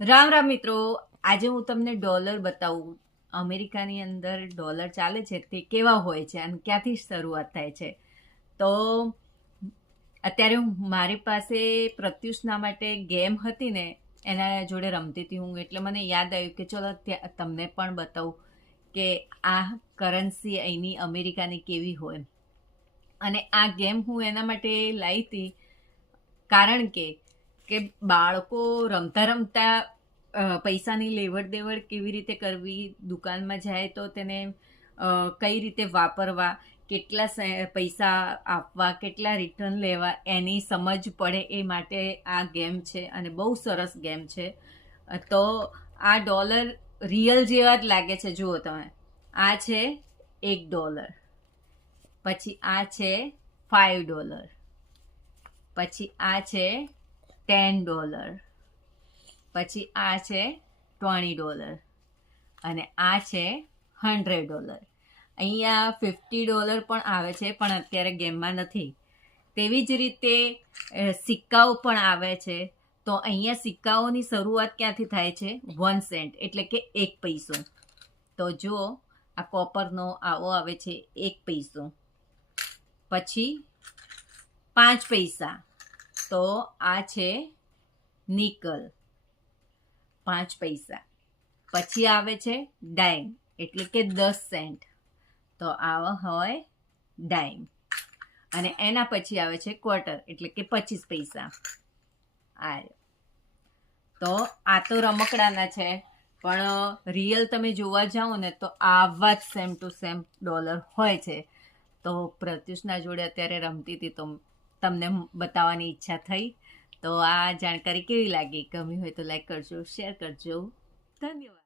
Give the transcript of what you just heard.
રામ રામ મિત્રો, આજે હું તમને ડોલર બતાવું. અમેરિકાની અંદર ડોલર ચાલે છે તે કેવા હોય છે અને ક્યાંથી શરૂઆત થાય છે. તો અત્યારે મારી પાસે પ્રત્યુષના માટે ગેમ હતી ને, એના જોડે રમતી હતી હું, એટલે મને યાદ આવ્યું કે ચલો તમને પણ બતાવું કે આ કરન્સી અહીંની અમેરિકાની કેવી હોય. અને આ ગેમ હું એના માટે લાવી હતી કારણ કે બાળકો રમતા રમતા પૈસાની લેવડ દેવડ કેવી રીતે કરવી, દુકાનમાં જાય તો તેને કઈ રીતે વાપરવા, કેટલા પૈસા આપવા, કેટલા રિટર્ન લેવા, એની સમજ પડે એ માટે આ ગેમ છે અને બહુ સરસ ગેમ છે. તો આ ડોલર રિયલ જેવા જ લાગે છે. જુઓ તમે, આ છે $1, પછી આ છે $5, પછી આ છે $10, પછી આ છે $20 અને આ છે $100. અહીંયા $50 પણ આવે છે, પણ અત્યારે ગેમમાં નથી. તેવી જ રીતે સિક્કાઓ પણ આવે છે. તો અહીંયા સિક્કાઓની શરૂઆત ક્યાંથી થાય છે? 1 સેન્ટ, એટલે કે 1 પૈસો. તો જુઓ, આ કોપરનો આવો આવે છે 1 પૈસો, પછી 5 પૈસા, તો આ છે નિકલ, 5 પૈસા. પછી આવે છે ડાઇમ, એટલે કે 10 સેન્ટ, તો આવો હોય ડાઇમ. અને એના પછી આવે છે ક્વાર્ટર, એટલે કે 25 પૈસા. આ તો આ તો રમકડાના છે, પણ રિયલ તમે જોવા જાઓ ને તો આવા જ સેમ ટુ સેમ ડોલર હોય છે. તો પ્રત્યુષના જોડે અત્યારે રમતી હતી, તો તમને બતાવવાની ઈચ્છા થઈ. તો આ જાણકારી કેવી લાગી? ગમી હોય તો લાઈક કરજો, શેર કરજો. ધન્યવાદ.